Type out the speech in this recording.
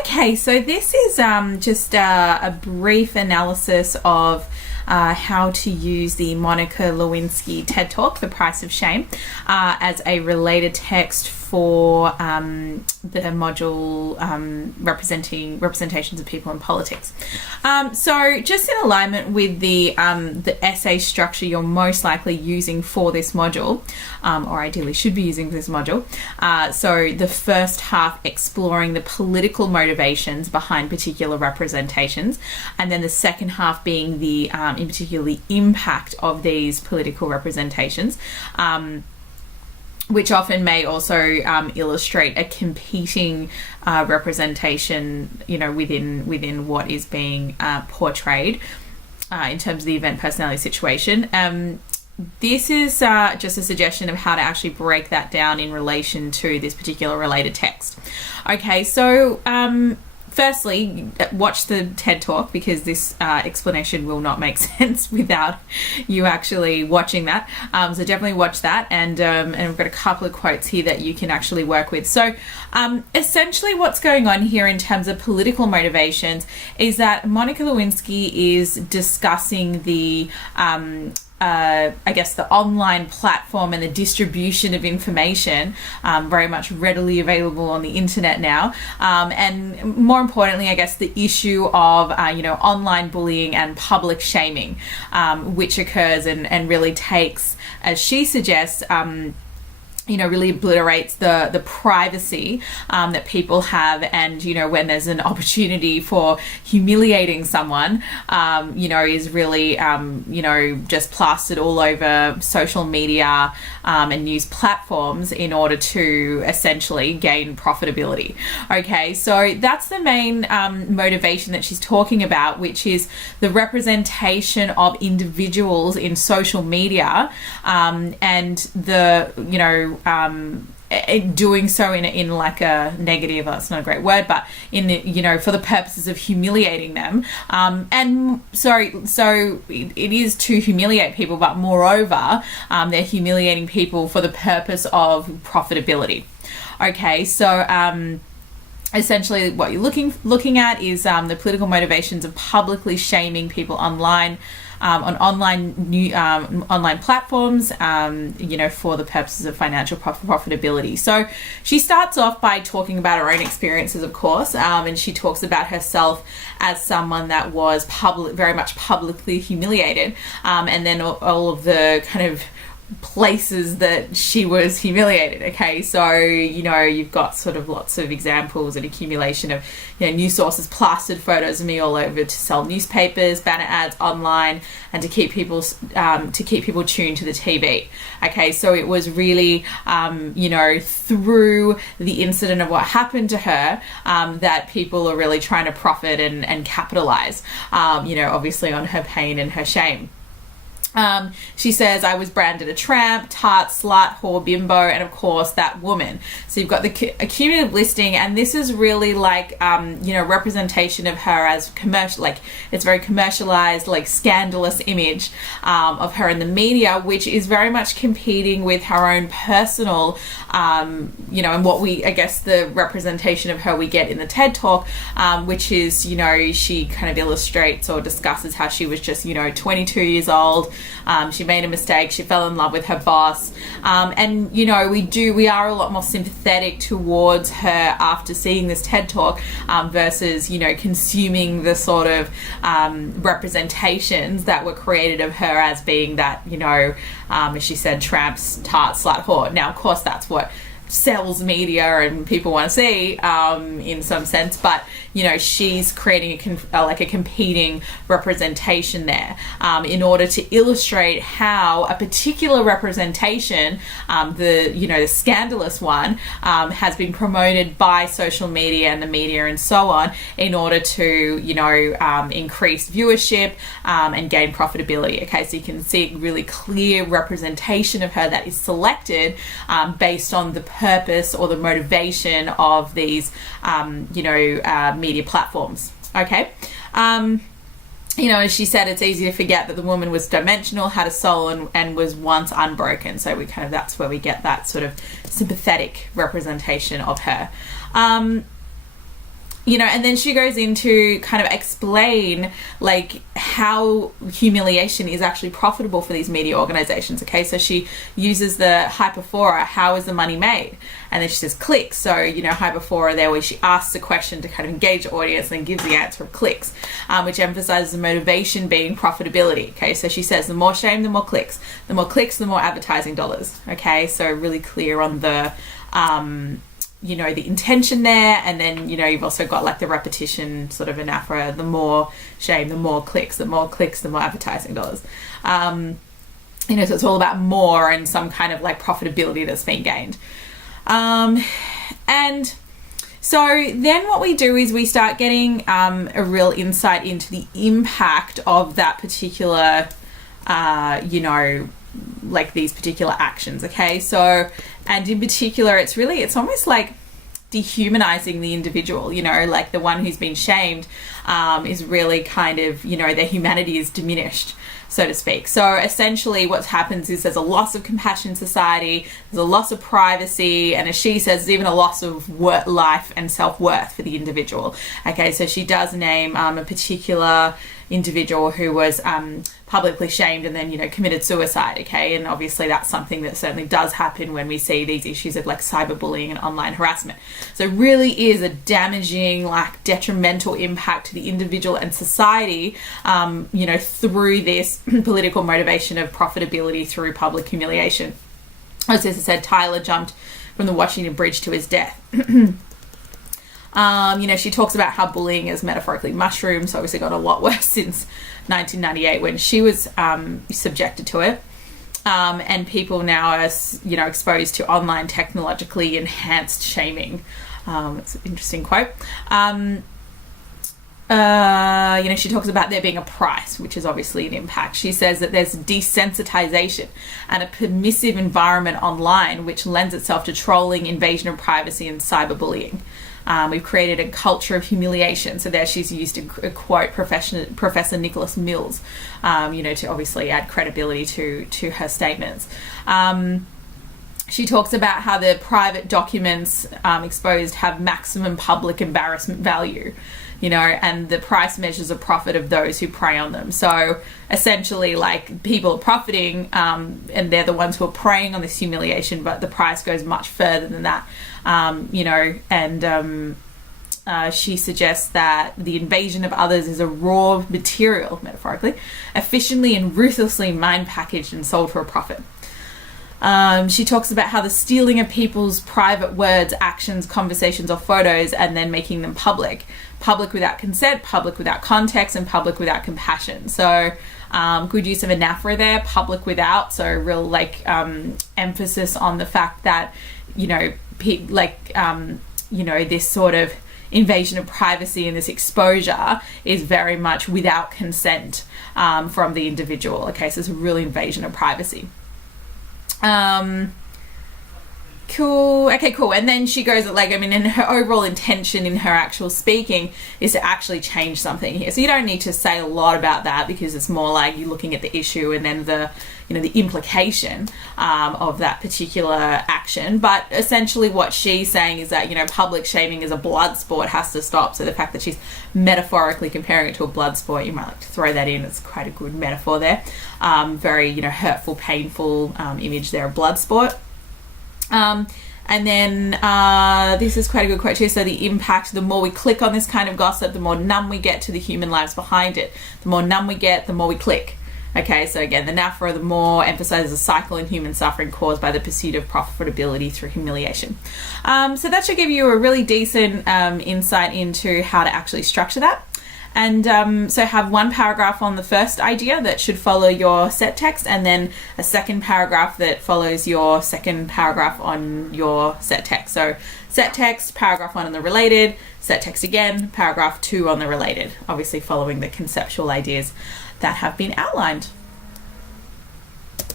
Okay, so this is just a brief analysis of how to use the Monica Lewinsky TED Talk, The Price of Shame, as a related text for the module representations of people in politics. So just in alignment with the essay structure you're most likely using for this module, or ideally should be using for this module. So the first half exploring the political motivations behind particular representations, and then the second half being the in particular the impact of these political representations, which often may also illustrate a competing representation, within what is being portrayed in terms of the event, personality, situation. This is just a suggestion of how to actually break that down in relation to this particular related text. Okay, so firstly, watch the TED Talk, because this explanation will not make sense without you actually watching that. So definitely watch that, and we've got a couple of quotes here that you can actually work with. So essentially what's going on here in terms of political motivations is that Monica Lewinsky is discussing the the online platform and the distribution of information, very much readily available on the internet now, and more importantly, I guess, the issue of online bullying and public shaming, which occurs and really takes, as she suggests, really obliterates the privacy that people have, and when there's an opportunity for humiliating someone, is really just plastered all over social media and news platforms in order to essentially gain profitability. Okay, so that's the main motivation that she's talking about, which is the representation of individuals in social media, and the doing so in like a negative, that's not a great word, but for the purposes of humiliating them, and so it is to humiliate people, but moreover, they're humiliating people for the purpose of profitability. Okay, so essentially what you're looking at is the political motivations of publicly shaming people online, on online platforms, for the purposes of financial profitability. So she starts off by talking about her own experiences, of course, and she talks about herself as someone that was very much publicly humiliated, and then all of the kind of places that she was humiliated. Okay, so you've got sort of lots of examples and accumulation of news sources plastered photos of me all over to sell newspapers, banner ads online, and to keep people tuned to the TV. Okay, so it was really through the incident of what happened to her, that people are really trying to profit and capitalize, obviously on her pain and her shame. She says, I was branded a tramp, tart, slut, whore, bimbo, and of course that woman. So you've got the cumulative listing, and this is really like, representation of her as commercial, like it's very commercialized, like scandalous image of her in the media, which is very much competing with her own personal, and what the representation of her we get in the TED Talk, which is, she kind of illustrates or discusses how she was just, 22 years old. She made a mistake. She fell in love with her boss, and we are a lot more sympathetic towards her after seeing this TED Talk, versus consuming the sort of representations that were created of her as being that as she said, tramps, tart, slut, whore. Now, of course, that's what sells media and people want to see, in some sense, but she's creating a competing representation there, in order to illustrate how a particular representation, the scandalous one, has been promoted by social media and the media and so on, in order to increase viewership and gain profitability. Okay, so you can see a really clear representation of her that is selected based on the purpose or the motivation of these media platforms. Okay, as she said, it's easy to forget that the woman was dimensional, had a soul, and was once unbroken. So that's where we get that sort of sympathetic representation of her. And then she goes into kind of explain like how humiliation is actually profitable for these media organizations. Okay, so she uses the hyperphora, how is the money made? And then she says clicks. So, hyperphora there, where she asks a question to kind of engage the audience and then gives the answer of clicks, which emphasizes the motivation being profitability. Okay, so she says the more shame, the more clicks. The more clicks, the more advertising dollars. Okay, so really clear on the the intention there, and then you've also got like the repetition sort of anaphora, the more shame, the more clicks, the more clicks, the more advertising dollars. So it's all about more and some kind of like profitability that's being gained. And so then what we do is we start getting a real insight into the impact of that particular like these particular actions. Okay, so, and in particular it's almost like dehumanizing the individual, like the one who's been shamed is really kind of, their humanity is diminished, so to speak. So essentially what happens is there's a loss of compassion in society, there's a loss of privacy, and as she says, there's even a loss of life and self-worth for the individual. Okay, so she does name a particular individual who was publicly shamed and then committed suicide. Okay, and obviously that's something that certainly does happen when we see these issues of like cyberbullying and online harassment. So it really is a damaging, like detrimental impact to the individual and society through this political motivation of profitability through public humiliation. As I said, Tyler jumped from the Washington Bridge to his death. She talks about how bullying is metaphorically mushroomed, so obviously got a lot worse since 1998 when she was subjected to it. And people now are, exposed to online technologically enhanced shaming. It's an interesting quote. She talks about there being a price, which is obviously an impact. She says that there's desensitization and a permissive environment online, which lends itself to trolling, invasion of privacy, and cyberbullying. We've created a culture of humiliation. So there she's used a quote Professor Nicholas Mills, to obviously add credibility to her statements. She talks about how the private documents exposed have maximum public embarrassment value, and the price measures a profit of those who prey on them. So essentially, like, people are profiting, and they're the ones who are preying on this humiliation, but the price goes much further than that, she suggests that the invasion of others is a raw material, metaphorically, efficiently and ruthlessly mind packaged and sold for a profit. She talks about how the stealing of people's private words, actions, conversations, or photos, and then making them public without consent, public without context, and public without compassion. So good use of anaphora there, public without, so real emphasis on the fact that this sort of invasion of privacy and this exposure is very much without consent from the individual. Okay, so it's a real invasion of privacy. Cool. Okay, cool. And then she goes and her overall intention in her actual speaking is to actually change something here. So you don't need to say a lot about that, because it's more like you're looking at the issue and then the implication of that particular action. But essentially what she's saying is that, public shaming is a blood sport, has to stop. So the fact that she's metaphorically comparing it to a blood sport, you might like to throw that in. It's quite a good metaphor there. Very, hurtful, painful image there of blood sport. And then this is quite a good quote here. So the impact, the more we click on this kind of gossip, the more numb we get to the human lives behind it. The more numb we get, the more we click. Okay, so again, the anaphora, the more emphasizes a cycle in human suffering caused by the pursuit of profitability through humiliation. So that should give you a really decent insight into how to actually structure that. And so have one paragraph on the first idea that should follow your set text, and then a second paragraph that follows your second paragraph on your set text. So set text, paragraph 1 on the related, set text again, paragraph 2 on the related, obviously following the conceptual ideas that have been outlined.